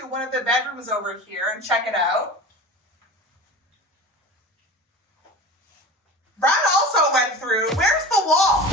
to one of the bedrooms over here and check it out. Brad also went through. Where's the wall?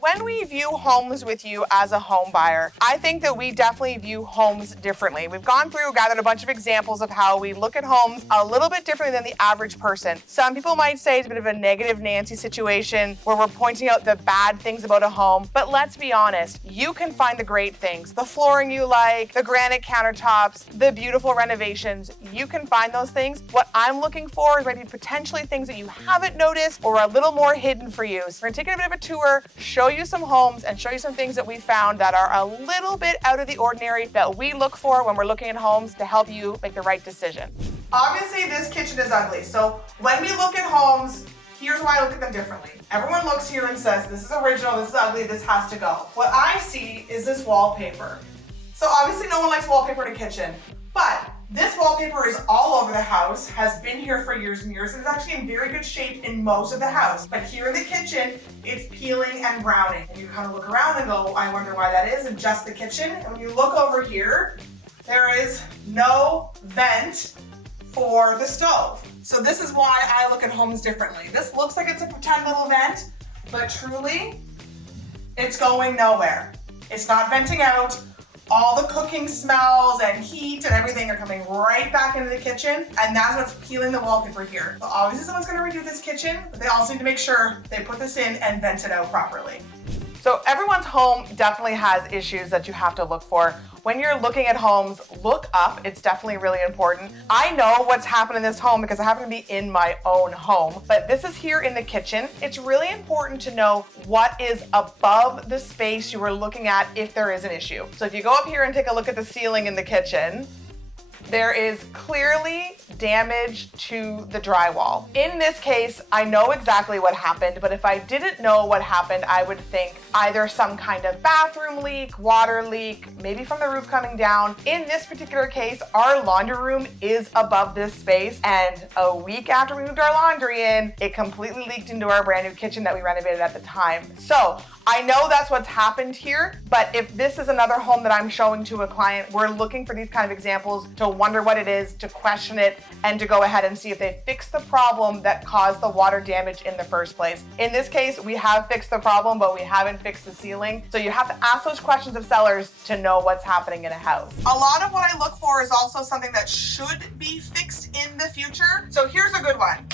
When we view homes with you as a home buyer, I think that we definitely view homes differently. We've gone through, gathered a bunch of examples of how we look at homes a little bit differently than the average person. Some people might say it's a bit of a negative Nancy situation where we're pointing out the bad things about a home, but let's be honest, you can find the great things, the flooring you like, the granite countertops, the beautiful renovations. You can find those things. What I'm looking for is maybe potentially things that you haven't noticed or a little more hidden for you. So we're gonna take a bit of a tour, show you some homes and show you some things that we found that are a little bit out of the ordinary that we look for when we're looking at homes to help you make the right decision. Obviously, this kitchen is ugly. So when we look at homes, here's why I look at them differently. Everyone looks here and says, this is original, this is ugly, this has to go. What I see is this wallpaper. So obviously no one likes wallpaper in a kitchen, but this wallpaper is all over the house, has been here for years and years, and is actually in very good shape in most of the house. But here in the kitchen, it's peeling and browning. And you kind of look around and go, I wonder why that is, in just the kitchen. And when you look over here, there is no vent for the stove. So this is why I look at homes differently. This looks like it's a pretend little vent, but truly, it's going nowhere. It's not venting out. All the cooking smells and heat and everything are coming right back into the kitchen, and that's what's peeling the wallpaper here. So obviously someone's gonna redo this kitchen, but they also need to make sure they put this in and vent it out properly. So everyone's home definitely has issues that you have to look for. When you're looking at homes, look up. It's definitely really important. I know what's happened in this home because I happen to be in my own home, but this is here in the kitchen. It's really important to know what is above the space you are looking at if there is an issue. So if you go up here and take a look at the ceiling in the kitchen, there is clearly damage to the drywall. In this case, I know exactly what happened, but if I didn't know what happened, I would think either some kind of bathroom leak, water leak, maybe from the roof coming down. In this particular case, our laundry room is above this space, and a week after we moved our laundry in, it completely leaked into our brand new kitchen that we renovated at the time. So I know that's what's happened here, but if this is another home that I'm showing to a client, we're looking for these kind of examples to wonder what it is, to question it, and to go ahead and see if they fixed the problem that caused the water damage in the first place. In this case, we have fixed the problem, but we haven't fixed the ceiling. So you have to ask those questions of sellers to know what's happening in a house. A lot of what I look for is also something that should be fixed in the future. So here's a good one.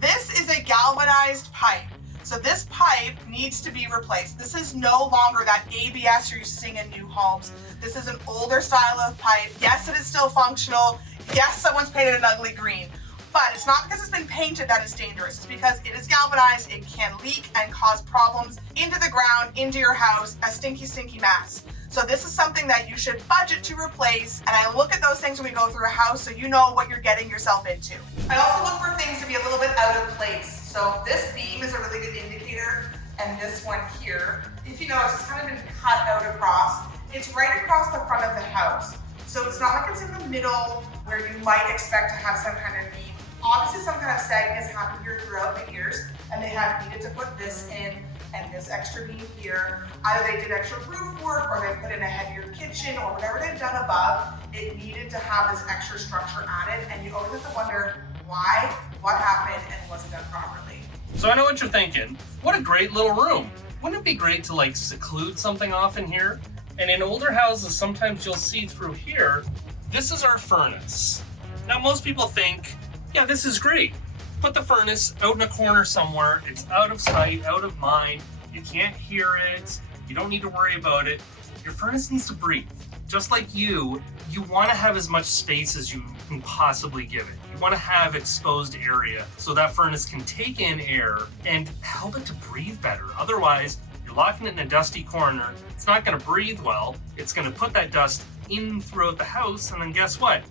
This is a galvanized pipe. So this pipe needs to be replaced. This is no longer that ABS you're seeing in new homes. This is an older style of pipe. Yes, it is still functional. Yes, someone's painted an ugly green, but it's not because it's been painted that it's dangerous. It's because it is galvanized, it can leak and cause problems into the ground, into your house, a stinky, stinky mess. So this is something that you should budget to replace, and I look at those things when we go through a house so you know what you're getting yourself into. I also look for things to be a little bit out of place. So this beam is a really good indicator, and this one here, if you notice, it's kind of been cut out across. It's right across the front of the house. So it's not like it's in the middle where you might expect to have some kind of beam. Obviously some kind of sagging has happened here throughout the years, and they have needed to put this in and this extra beam here. Either they did extra roof work or they put in a heavier kitchen or whatever they've done above, it needed to have this extra structure added, and you always have to wonder why, what happened, and was it done properly. So I know what you're thinking. What a great little room. Wouldn't it be great to like seclude something off in here? And in older houses, sometimes you'll see through here, this is our furnace. Now most people think, yeah, this is great. Put the furnace out in a corner somewhere. It's out of sight, out of mind. You can't hear it. You don't need to worry about it. Your furnace needs to breathe. Just like you want to have as much space as you can possibly give it. You want to have exposed area so that furnace can take in air and help it to breathe better. Otherwise, you're locking it in a dusty corner. It's not going to breathe well. It's going to put that dust in throughout the house, and then guess what?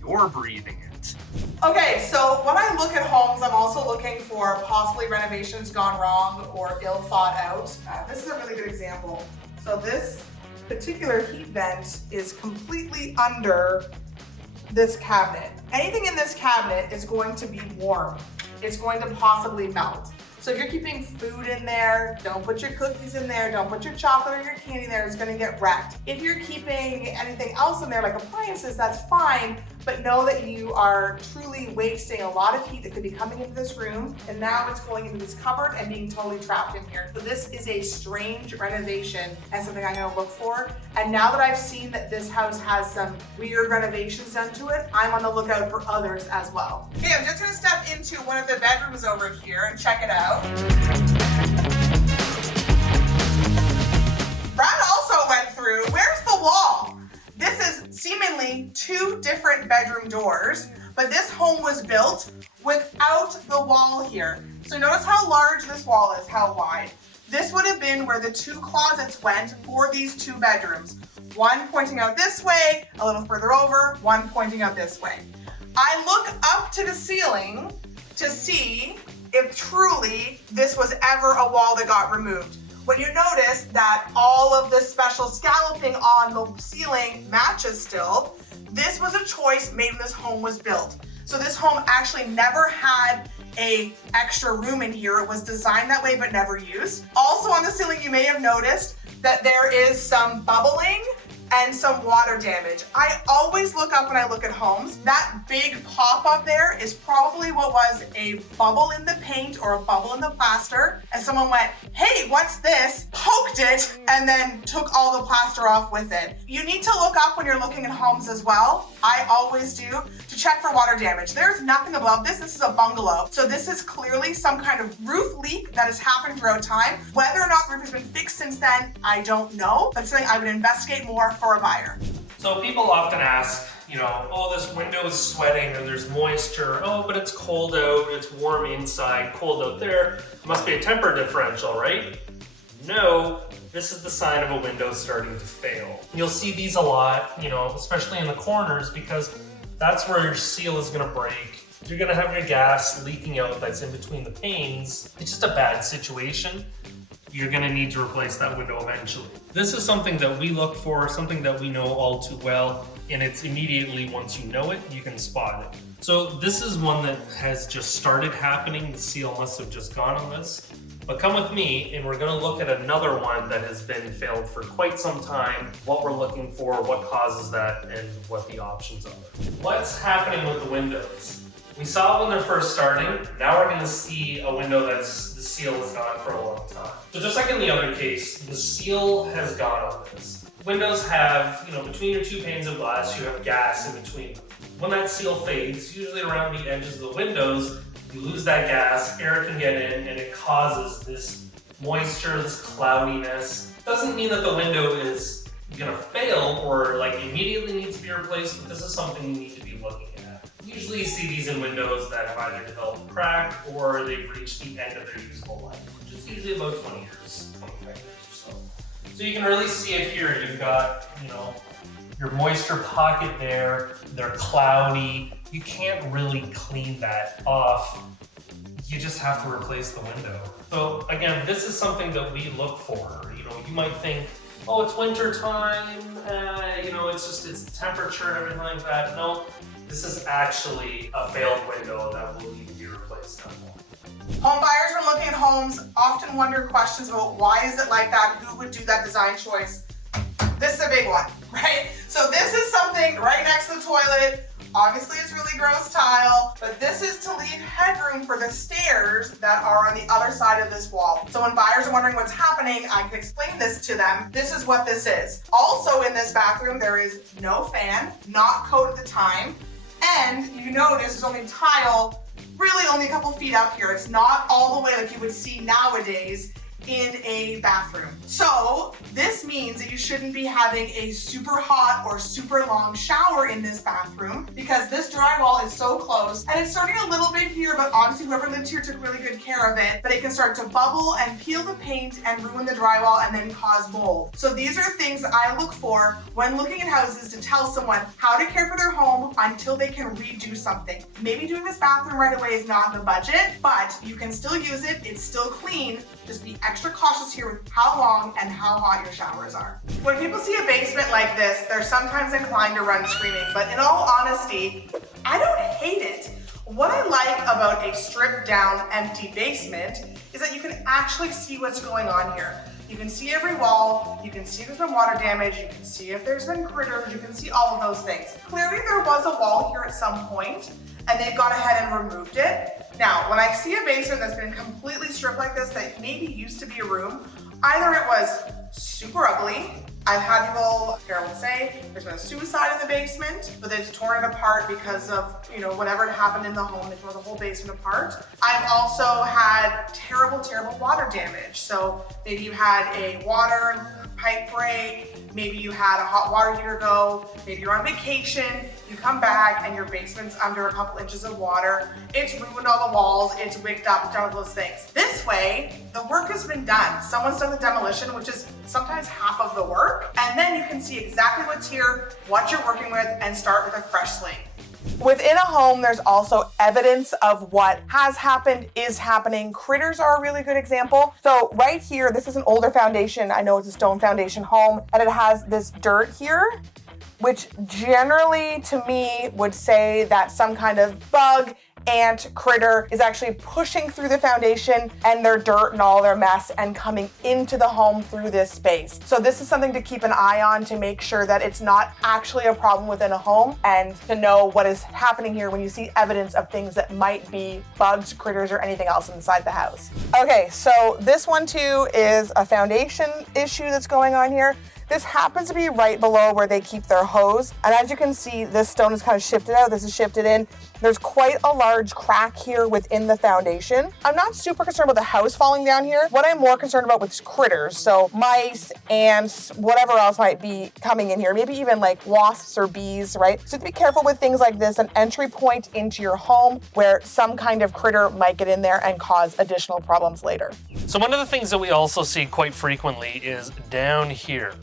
You're breathing it. Okay, so when I look at homes, I'm also looking for possibly renovations gone wrong or ill thought out. This is a really good example. So this particular heat vent is completely under this cabinet. Anything in this cabinet is going to be warm. It's going to possibly melt. So So if you're keeping food in there, don't put your cookies in there, don't put your chocolate or your candy in there, it's gonna get wrecked. If you're keeping anything else in there, like appliances, that's fine, but know that you are truly wasting a lot of heat that could be coming into this room, and now it's going into this cupboard and being totally trapped in here. So this is a strange renovation and something I'm gonna look for. And now that I've seen that this house has some weird renovations done to it, I'm on the lookout for others as well. Okay, I'm just gonna step into one of the bedrooms over here and check it out. Brad also went through, where's the wall? This is seemingly 2 different bedroom doors, but this home was built without the wall here. So notice how large this wall is, how wide. This would have been where the 2 closets went for these 2 bedrooms. One pointing out this way, a little further over, one pointing out this way. I look up to the ceiling to see if truly this was ever a wall that got removed. When you notice that all of the special scalloping on the ceiling matches still, this was a choice made when this home was built. So this home actually never had a extra room in here. It was designed that way but never used. Also on the ceiling you may have noticed that there is some bubbling and some water damage. I always look up when I look at homes. That big pop up there is probably what was a bubble in the paint or a bubble in the plaster, and someone went, hey, what's this? Poked it, and then took all the plaster off with it. You need to look up when you're looking at homes as well. I always do, to check for water damage. There's nothing above this. This is a bungalow. So this is clearly some kind of roof leak that has happened throughout time. Whether or not the roof has been fixed since then, I don't know, but it's something I would investigate more for a buyer. So people often ask, oh, this window is sweating or there's moisture. Oh, but it's cold out, it's warm inside, cold out there. Must be a temper differential, right? No, this is the sign of a window starting to fail. You'll see these a lot, especially in the corners, because that's where your seal is gonna break. You're gonna have your gas leaking out that's in between the panes. It's just a bad situation. You're gonna need to replace that window eventually. This is something that we look for, something that we know all too well, and it's immediately, once you know it, you can spot it. So this is one that has just started happening. The seal must have just gone on this. But come with me, and we're gonna look at another one that has been failed for quite some time, what we're looking for, what causes that, and what the options are. What's happening with the windows? We saw when they're first starting. Now we're gonna see a window that's the seal is gone for a long time. So just like in the other case, the seal has gone on this. Windows have, between your 2 panes of glass, you have gas in between them. When that seal fades, usually around the edges of the windows, you lose that gas, air can get in, and it causes this moisture, this cloudiness. Doesn't mean that the window is gonna fail or immediately needs to be replaced, but this is something you need to be looking at. Usually you see these in windows that have either developed crack or they've reached the end of their usable life, which is usually about 20 years, 25 years or so. So you can really see it here. You've got, your moisture pocket there, they're cloudy. You can't really clean that off. You just have to replace the window. So again, this is something that we look for. You might think, oh, it's winter time, it's the temperature and everything like that. No, this is actually a failed window that will need to be replaced now. Home buyers when looking at homes often wonder questions about why is it like that? Who would do that design choice? This is a big one, right? So this is something right next to the toilet. Obviously it's really gross tile, but this is to leave headroom for the stairs that are on the other side of this wall. So when buyers are wondering what's happening, I can explain this to them. This is what this is. Also in this bathroom, there is no fan, not code at the time, and you notice there's only tile, really only a couple feet up here. It's not all the way like you would see nowadays in a bathroom. So this means that you shouldn't be having a super hot or super long shower in this bathroom because this drywall is so close and it's starting a little bit here, but obviously whoever lived here took really good care of it, but it can start to bubble and peel the paint and ruin the drywall and then cause mold. So these are things that I look for when looking at houses to tell someone how to care for their home until they can redo something. Maybe doing this bathroom right away is not in the budget, but you can still use it. It's still clean. Just be extra cautious here with how long and how hot your showers are. When people see a basement like this, they're sometimes inclined to run screaming, but in all honesty, I don't hate it. What I like about a stripped down empty basement is that you can actually see what's going on here. You can see every wall, you can see if there's been water damage, you can see if there's been critters, you can see all of those things. Clearly there was a wall here at some point and they've gone ahead and removed it. Now, when I see a basement that's been completely stripped like this that maybe used to be a room, either it was super ugly, I've had people, Carol would say, there's been a suicide in the basement, but they've torn it apart because of, whatever had happened in the home. They tore the whole basement apart. I've also had terrible, terrible water damage. So maybe you had a water pipe break, maybe you had a hot water heater go, maybe you're on vacation, you come back and your basement's under a couple inches of water. It's ruined all the walls, it's wicked up, it's done all those things. This way, the work has been done. Someone's done the demolition, which is sometimes half of the work, and then you can see exactly what's here, what you're working with, and start with a fresh slate. Within a home, there's also evidence of what has happened, is happening. Critters are a really good example. So right here, this is an older foundation. I know it's a stone foundation home, and it has this dirt here, which generally to me would say that some kind of bug, ant, critter is actually pushing through the foundation and their dirt and all their mess and coming into the home through this space. So this is something to keep an eye on to make sure that it's not actually a problem within a home, and to know what is happening here when you see evidence of things that might be bugs, critters, or anything else inside the house. Okay, so this one too is a foundation issue that's going on here. This happens to be right below where they keep their hose. And as you can see, this stone is kind of shifted out, this is shifted in. There's quite a large crack here within the foundation. I'm not super concerned about the house falling down here. What I'm more concerned about with critters, so mice, ants, whatever else might be coming in here, maybe even like wasps or bees, right? So be careful with things like this, an entry point into your home where some kind of critter might get in there and cause additional problems later. So one of the things that we also see quite frequently is down here.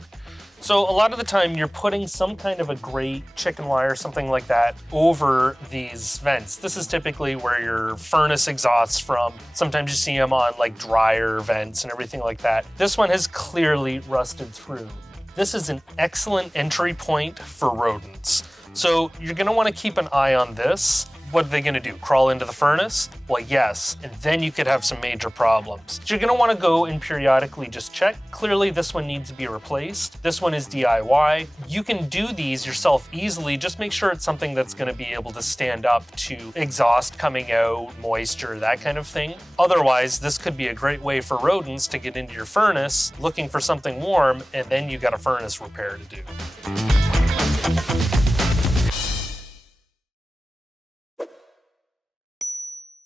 So a lot of the time you're putting some kind of a grate, chicken wire, something like that over these vents. This is typically where your furnace exhausts from. Sometimes you see them on like dryer vents and everything like that. This one has clearly rusted through. This is an excellent entry point for rodents. So you're gonna wanna keep an eye on this. What are they gonna do? Crawl into the furnace? Well, yes, and then you could have some major problems. So you're gonna wanna go and periodically just check. Clearly this one needs to be replaced. This one is DIY. You can do these yourself easily. Just make sure it's something that's gonna be able to stand up to exhaust coming out, moisture, that kind of thing. Otherwise, this could be a great way for rodents to get into your furnace looking for something warm, and then you got a furnace repair to do.